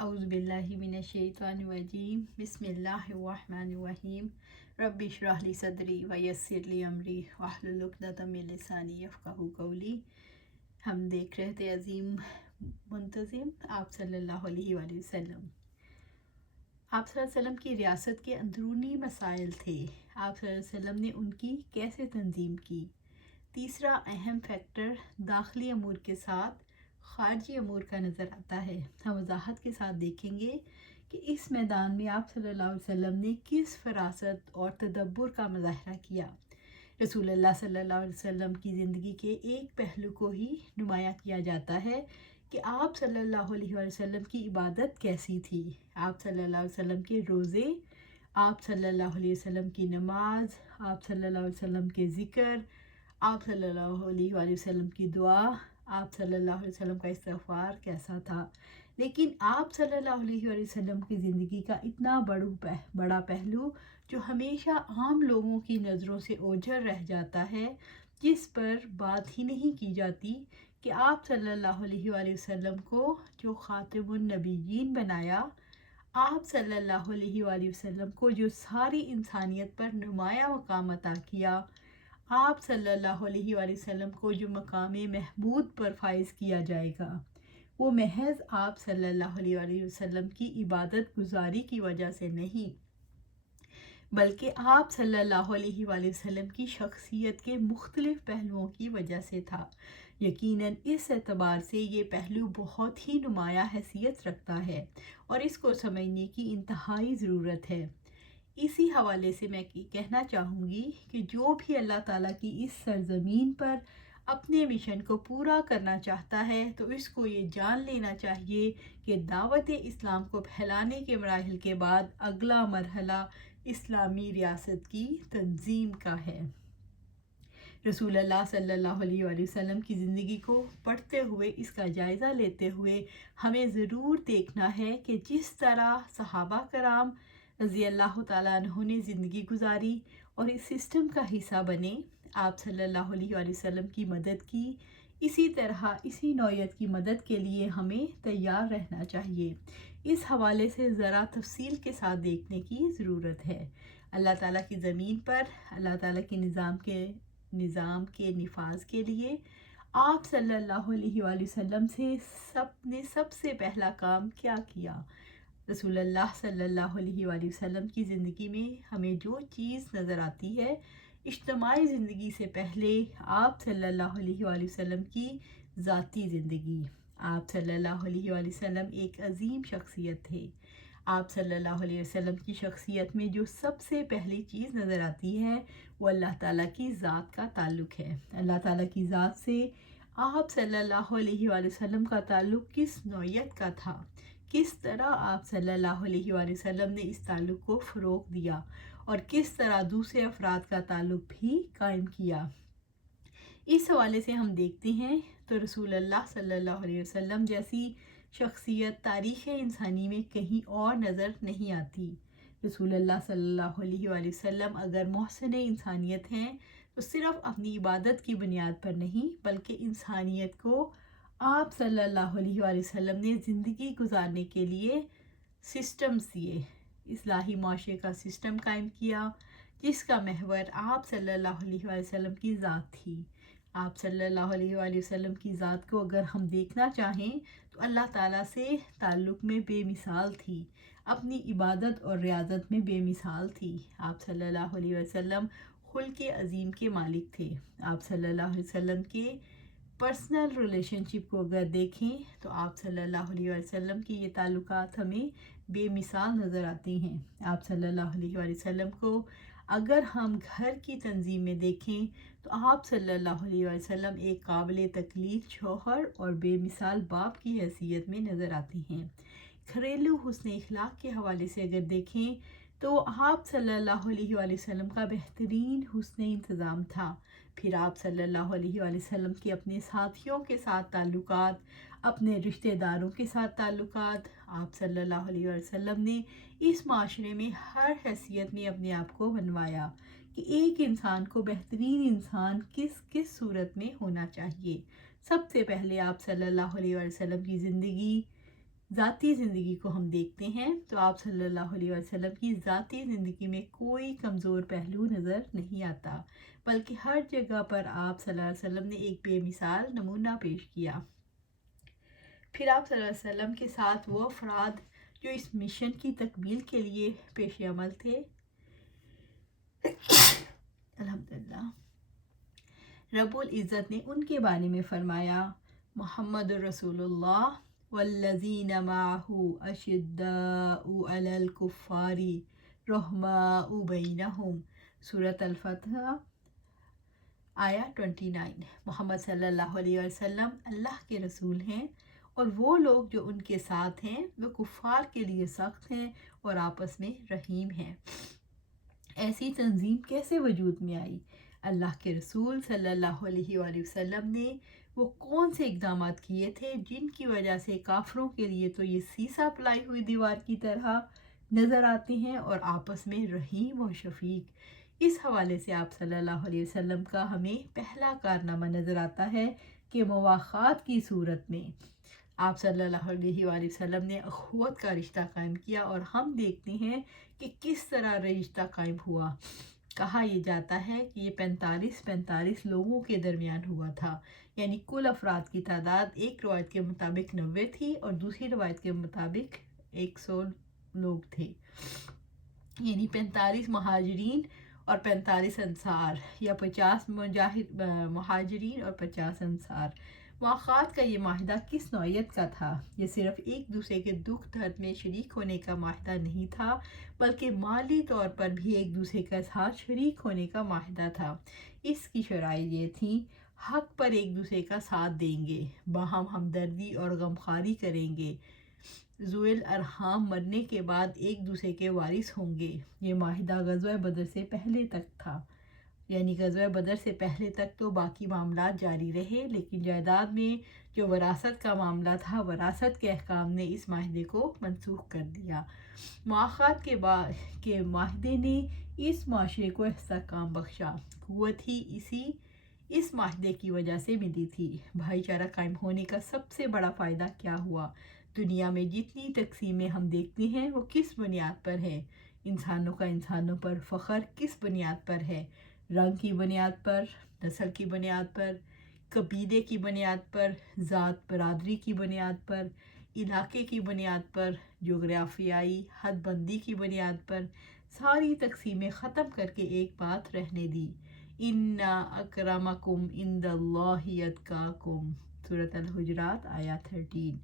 اعوذ باللہ من الشیطان الرجیم بسم اللہ الرحمن الرحیم رب اشرح لی صدری ویسر لی امری واحلل عقدۃ من لسانی یفقہوا قولی۔ ہم دیکھ رہے تھے عظیم منتظم آپ صلی اللہ علیہ وآلہ وسلم۔ آپ صلی اللہ علیہ وسلم کی ریاست کے اندرونی مسائل تھے، آپ صلی اللہ علیہ وسلم نے ان کی کیسے تنظیم کی۔ تیسرا اہم فیکٹر داخلی امور کے ساتھ خارجی امور کا نظر آتا ہے۔ ہم وضاحت کے ساتھ دیکھیں گے کہ اس میدان میں آپ صلی اللہ علیہ وسلم نے کس فراست اور تدبر کا مظاہرہ کیا۔ رسول اللہ صلی اللہ علیہ وسلم کی زندگی کے ایک پہلو کو ہی نمایاں کیا جاتا ہے کہ آپ صلی اللہ علیہ وسلم کی عبادت کیسی تھی۔ آپ صلی اللہ علیہ وسلم کے روزے، آپ صلی اللہ علیہ وسلم کی نماز، آپ صلی اللہ علیہ وسلم کے ذکر، آپ صلی اللہ علیہ وسلم کی دعا، آپ صلی اللہ علیہ وسلم کا استغفار کیسا تھا۔ لیکن آپ صلی اللہ علیہ وسلم کی زندگی کا اتنا بڑا پہلو جو ہمیشہ عام لوگوں کی نظروں سے اوجھل رہ جاتا ہے، جس پر بات ہی نہیں کی جاتی کہ آپ صلی اللہ علیہ وسلم کو جو خاتم النبیین بنایا، آپ صلی اللہ علیہ وسلم کو جو ساری انسانیت پر نمایاں مقام عطا کیا، آپ صلی اللہ علیہ وسلم کو جو مقام محمود پر فائز کیا جائے گا، وہ محض آپ صلی اللہ علیہ وسلم کی عبادت گزاری کی وجہ سے نہیں، بلکہ آپ صلی اللہ علیہ وسلم کی شخصیت کے مختلف پہلوؤں کی وجہ سے تھا۔ یقیناً اس اعتبار سے یہ پہلو بہت ہی نمایاں حیثیت رکھتا ہے اور اس کو سمجھنے کی انتہائی ضرورت ہے۔ اسی حوالے سے میں کہنا چاہوں گی کہ جو بھی اللہ تعالیٰ کی اس سرزمین پر اپنے مشن کو پورا کرنا چاہتا ہے تو اس کو یہ جان لینا چاہیے کہ دعوت اسلام کو پھیلانے کے مراحل کے بعد اگلا مرحلہ اسلامی ریاست کی تنظیم کا ہے۔ رسول اللہ صلی اللہ علیہ وسلم کی زندگی کو پڑھتے ہوئے، اس کا جائزہ لیتے ہوئے ہمیں ضرور دیکھنا ہے کہ جس طرح صحابہ کرام رضی اللہ تعالیٰ عنہ نے زندگی گزاری اور اس سسٹم کا حصہ بنے، آپ صلی اللہ علیہ وسلم کی مدد کی، اسی طرح اسی نوعیت کی مدد کے لیے ہمیں تیار رہنا چاہیے۔ اس حوالے سے ذرا تفصیل کے ساتھ دیکھنے کی ضرورت ہے۔ اللہ تعالیٰ کی زمین پر اللہ تعالیٰ کے نظام کے نفاذ کے لیے آپ صلی اللہ علیہ وسلم نے سب سے پہلا کام کیا کیا؟ رسول اللہ صلی اللہ علیہ وسلم کی زندگی میں ہمیں جو چیز نظر آتی ہے، اجتماعی زندگی سے پہلے آپ صلی اللہ علیہ وسلم کی ذاتی زندگی۔ آپ صلی اللہ علیہ وسلم ایک عظیم شخصیت تھے۔ آپ صلی اللہ علیہ وسلم کی شخصیت میں جو سب سے پہلی چیز نظر آتی ہے وہ اللہ تعالیٰ کی ذات کا تعلق ہے۔ اللہ تعالیٰ کی ذات سے آپ صلی اللہ علیہ وسلم کا تعلق کس نوعیت کا تھا، کس طرح آپ صلی اللہ علیہ وسلم نے اس تعلق کو فروغ دیا اور کس طرح دوسرے افراد کا تعلق بھی قائم کیا۔ اس حوالے سے ہم دیکھتے ہیں تو رسول اللہ صلی اللہ علیہ وسلم جیسی شخصیت تاریخ انسانی میں کہیں اور نظر نہیں آتی۔ رسول اللہ صلی اللہ علیہ وسلم اگر محسن انسانیت ہیں تو صرف اپنی عبادت کی بنیاد پر نہیں، بلکہ انسانیت کو آپ صلی اللہ علیہ وسلم نے زندگی گزارنے کے لیے سسٹمز دیے، اصلاحی معاشرے کا سسٹم قائم کیا جس کا محور آپ صلی اللہ علیہ وسلم کی ذات تھی۔ آپ صلی اللہ علیہ وسلم کی ذات کو اگر ہم دیکھنا چاہیں تو اللہ تعالیٰ سے تعلق میں بے مثال تھی، اپنی عبادت اور ریاضت میں بے مثال تھی۔ آپ صلی اللہ علیہ وسلم خلق عظیم کے مالک تھے۔ آپ صلی اللہ علیہ وسلم کے پرسنل ریلیشن شپ کو اگر دیکھیں تو آپ صلی اللہ علیہ وسلم کی یہ تعلقات ہمیں بے مثال نظر آتی ہیں۔ آپ صلی اللہ علیہ وسلم کو اگر ہم گھر کی تنظیم میں دیکھیں تو آپ صلی اللہ علیہ وسلم ایک قابل تکلیف شوہر اور بے مثال باپ کی حیثیت میں نظر آتی ہیں۔ گھریلو حسن اخلاق کے حوالے سے اگر دیکھیں تو آپ صلی اللہ علیہ وسلم کا بہترین حسن انتظام تھا۔ پھر آپ صلی اللہ علیہ وسلم کے اپنے ساتھیوں کے ساتھ تعلقات، اپنے رشتہ داروں کے ساتھ تعلقات، آپ صلی اللہ علیہ وسلم نے اس معاشرے میں ہر حیثیت میں اپنے آپ کو بنوایا کہ ایک انسان کو بہترین انسان کس صورت میں ہونا چاہیے۔ سب سے پہلے آپ صلی اللہ علیہ وسلم کی زندگی ذاتی زندگی کو ہم دیکھتے ہیں تو آپ صلی اللہ علیہ وسلم کی ذاتی زندگی میں کوئی کمزور پہلو نظر نہیں آتا، بلکہ ہر جگہ پر آپ صلی اللہ علیہ وسلم نے ایک بے مثال نمونہ پیش کیا۔ پھر آپ صلی اللہ علیہ وسلم کے ساتھ وہ افراد جو اس مشن کی تکمیل کے لیے پیش عمل تھے، الحمدللہ رب العزت نے ان کے بارے میں فرمایا، محمد رسول اللہ والذین معہ اشداء علی الکفار رحماء بینہم، سورۃ الفتح آیا 29۔ محمد صلی اللہ علیہ وسلم اللہ کے رسول ہیں اور وہ لوگ جو ان کے ساتھ ہیں وہ کفار کے لیے سخت ہیں اور آپس میں رحیم ہیں۔ ایسی تنظیم کیسے وجود میں آئی؟ اللہ کے رسول صلی اللہ علیہ وآلہ وسلم نے وہ کون سے اقدامات کیے تھے جن کی وجہ سے کافروں کے لیے تو یہ سیسا پلائی ہوئی دیوار کی طرح نظر آتے ہیں اور آپس میں رحیم و شفیق۔ اس حوالے سے آپ صلی اللہ علیہ وسلم کا ہمیں پہلا کارنامہ نظر آتا ہے کہ مواخات کی صورت میں آپ صلی اللہ علیہ وآلہ وسلم نے اخوت کا رشتہ قائم کیا، اور ہم دیکھتے ہیں کہ کس طرح رشتہ قائم ہوا۔ کہا یہ جاتا ہے کہ یہ 45 لوگوں کے درمیان ہوا تھا، یعنی کل افراد کی تعداد ایک روایت کے مطابق 90 تھی اور دوسری روایت کے مطابق 100 لوگ تھے، یعنی 45 مہاجرین اور 45 انصار، یا 50 مہاجرین اور 50 انصار۔ مواخات کا یہ معاہدہ کس نوعیت کا تھا؟ یہ صرف ایک دوسرے کے دکھ درد میں شریک ہونے کا معاہدہ نہیں تھا، بلکہ مالی طور پر بھی ایک دوسرے کے ساتھ شریک ہونے کا معاہدہ تھا۔ اس کی شرائط یہ تھیں: حق پر ایک دوسرے کا ساتھ دیں گے، باہم ہمدردی اور غمخواری کریں گے، ذوی الارحام مرنے کے بعد ایک دوسرے کے وارث ہوں گے۔ یہ معاہدہ غزوہ بدر سے پہلے تک تھا، یعنی غزوہ بدر سے پہلے تک تو باقی معاملات جاری رہے، لیکن جائیداد میں جو وراثت کا معاملہ تھا، وراثت کے احکام نے اس معاہدے کو منسوخ کر دیا۔ مواخات کے معاہدے نے اس معاشرے کو استحکام بخشا۔ قوت ہی اس معاہدے کی وجہ سے ملی تھی۔ بھائی چارہ قائم ہونے کا سب سے بڑا فائدہ کیا ہوا؟ دنیا میں جتنی تقسیمیں ہم دیکھتے ہیں وہ کس بنیاد پر ہے؟ انسانوں کا انسانوں پر فخر کس بنیاد پر ہے؟ رنگ کی بنیاد پر، نسل کی بنیاد پر، قبیلے کی بنیاد پر، ذات برادری کی بنیاد پر، علاقے کی بنیاد پر، جغرافیائی حد بندی کی بنیاد پر۔ ساری تقسیمیں ختم کر کے ایک بات رہنے دی: ان اکرمکم عند اللہ اتقاکم، سورۃ الحجرات آیا 13۔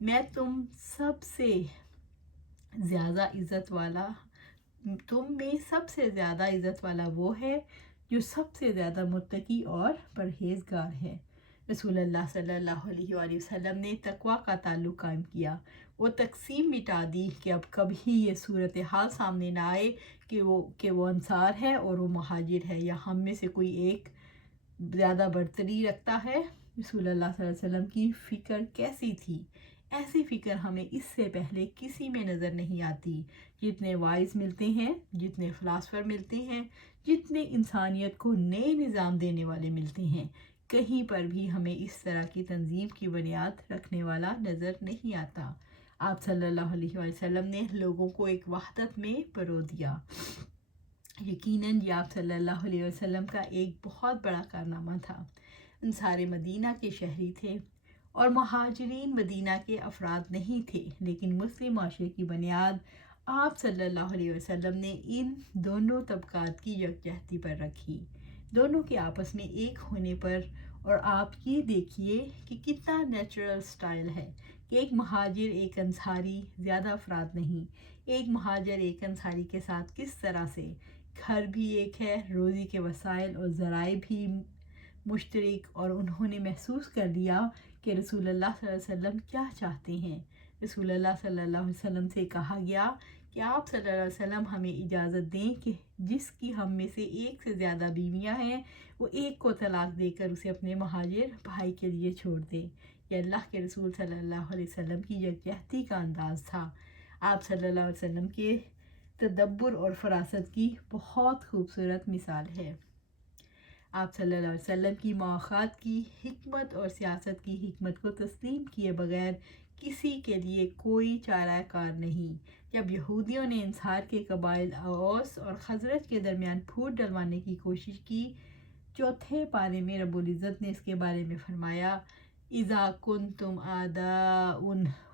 میں تم سب سے زیادہ عزت والا، تم میں سب سے زیادہ عزت والا وہ ہے جو سب سے زیادہ متقی اور پرہیزگار ہے۔ رسول اللہ صلی اللہ علیہ وآلہ وسلم نے تقوی کا تعلق قائم کیا۔ وہ تقسیم مٹا دی کہ اب کبھی یہ صورتحال سامنے نہ آئے کہ وہ انصار ہے اور وہ مہاجر ہے، یا ہم میں سے کوئی ایک زیادہ برتری رکھتا ہے۔ رسول اللہ صلی اللہ علیہ وسلم کی فکر کیسی تھی؟ ایسی فکر ہمیں اس سے پہلے کسی میں نظر نہیں آتی۔ جتنے وائز ملتے ہیں، جتنے فلاسفر ملتے ہیں، جتنے انسانیت کو نئے نظام دینے والے ملتے ہیں، کہیں پر بھی ہمیں اس طرح کی تنظیم کی بنیاد رکھنے والا نظر نہیں آتا۔ آپ صلی اللہ علیہ وسلم نے لوگوں کو ایک وحدت میں پرو دیا۔ یقیناً یہ آپ صلی اللہ علیہ وسلم کا ایک بہت بڑا کارنامہ تھا۔ انصار مدینہ کے شہری تھے اور مہاجرین مدینہ کے افراد نہیں تھے، لیکن مسلم معاشرے کی بنیاد آپ صلی اللہ علیہ وسلم نے ان دونوں طبقات کی یکجہتی پر رکھی، دونوں کے آپس میں ایک ہونے پر۔ اور آپ یہ دیکھیے کہ کتنا نیچرل سٹائل ہے کہ ایک مہاجر ایک انصاری، زیادہ افراد نہیں، ایک مہاجر ایک انصاری کے ساتھ کس طرح سے گھر بھی ایک ہے، روزی کے وسائل اور ذرائع بھی مشترک، اور انہوں نے محسوس کر لیا کہ رسول اللہ صلی اللہ علیہ وسلم کیا چاہتے ہیں۔ رسول اللہ صلی اللہ علیہ وسلم سے کہا گیا کہ آپ صلی اللہ علیہ وسلم ہمیں اجازت دیں کہ جس کی ہم میں سے ایک سے زیادہ بیویاں ہیں وہ ایک کو طلاق دے کر اسے اپنے مہاجر بھائی کے لیے چھوڑ دے۔ یہ اللہ کے رسول صلی اللہ علیہ وسلم کی یکجہتی کا انداز تھا۔ آپ صلی اللہ علیہ وسلم کے تدبر اور فراست کی بہت خوبصورت مثال ہے۔ آپ صلی اللہ علیہ وسلم کی مواخات کی حکمت اور سیاست کی حکمت کو تسلیم کیے بغیر کسی کے لیے کوئی چارہ کار نہیں۔ جب یہودیوں نے انصار کے قبائل اوس اور خزرج کے درمیان پھوٹ ڈلوانے کی کوشش کی، چوتھے پارے میں رب العزت نے اس کے بارے میں فرمایا اذا کنتم اعداء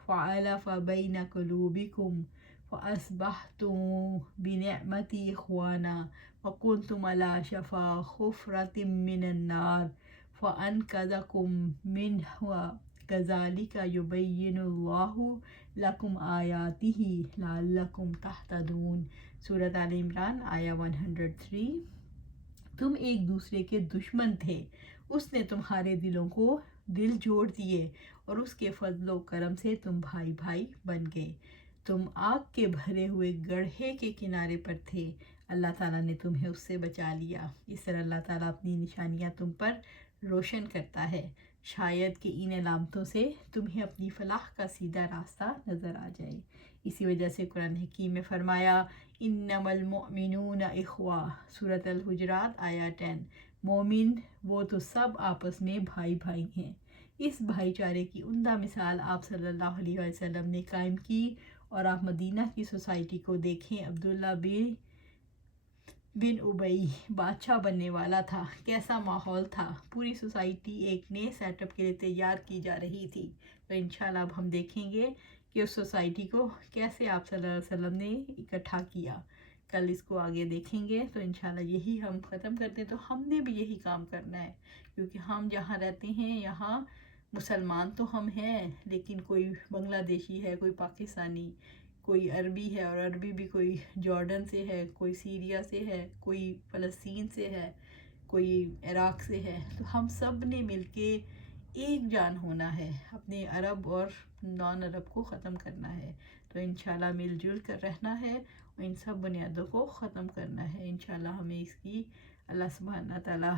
فألف بین قلوبکم فاصبحتم بنعمتی اخوانا وکنتم علی شفا حفرۃ من النار فانقذکم منہا کذالک یبین اللہ لکم آیاتہ لعلکم تہتدون۔ سورۃ آل عمران آیہ 103۔ تم ایک دوسرے کے دشمن تھے، اس نے تمہارے دلوں کو دل جوڑ دیے اور اس کے فضل و کرم سے تم بھائی بھائی بن گئے۔ تم آگ کے بھرے ہوئے گڑھے کے کنارے پر تھے، اللہ تعالیٰ نے تمہیں اس سے بچا لیا۔ اس طرح اللہ تعالیٰ اپنی نشانیاں تم پر روشن کرتا ہے، شاید کہ ان علامتوں سے تمہیں اپنی فلاح کا سیدھا راستہ نظر آ جائے۔ اسی وجہ سے قرآن حکیم میں فرمایا انما المؤمنون اخوہ، سورۃ الحجرات آیہ 10۔ مومن وہ تو سب آپس میں بھائی بھائی ہیں۔ اس بھائی چارے کی عمدہ مثال آپ صلی اللہ علیہ وسلم نے قائم کی، اور آپ مدینہ کی سوسائٹی کو دیکھیں۔ عبداللہ بن ابی بادشاہ بننے والا تھا، کیسا ماحول تھا، پوری سوسائٹی ایک نئے سیٹ اپ کے لیے تیار کی جا رہی تھی۔ تو انشاءاللہ اب ہم دیکھیں گے کہ اس سوسائٹی کو کیسے آپ صلی اللہ علیہ وسلم نے اکٹھا کیا۔ کل اس کو آگے دیکھیں گے۔ تو انشاءاللہ یہی ہم ختم کرتے ہیں، تو ہم نے بھی یہی کام کرنا ہے، کیونکہ ہم جہاں رہتے ہیں یہاں مسلمان تو ہم ہیں، لیکن کوئی بنگلہ دیشی ہے، کوئی پاکستانی، کوئی عربی ہے، اور عربی بھی کوئی جارڈن سے ہے، کوئی سیریا سے ہے، کوئی فلسطین سے ہے، کوئی عراق سے ہے۔ تو ہم سب نے مل کے ایک جان ہونا ہے، اپنے عرب اور نان عرب کو ختم کرنا ہے۔ تو انشاءاللہ مل جل کر رہنا ہے اور ان سب بنیادوں کو ختم کرنا ہے۔ انشاءاللہ ہمیں اس کی اللہ سبحانہ تعالیٰ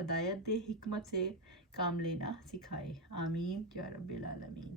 ہدایت دے، حکمت سے کام لینا سکھائے۔ آمین یا رب العالمین۔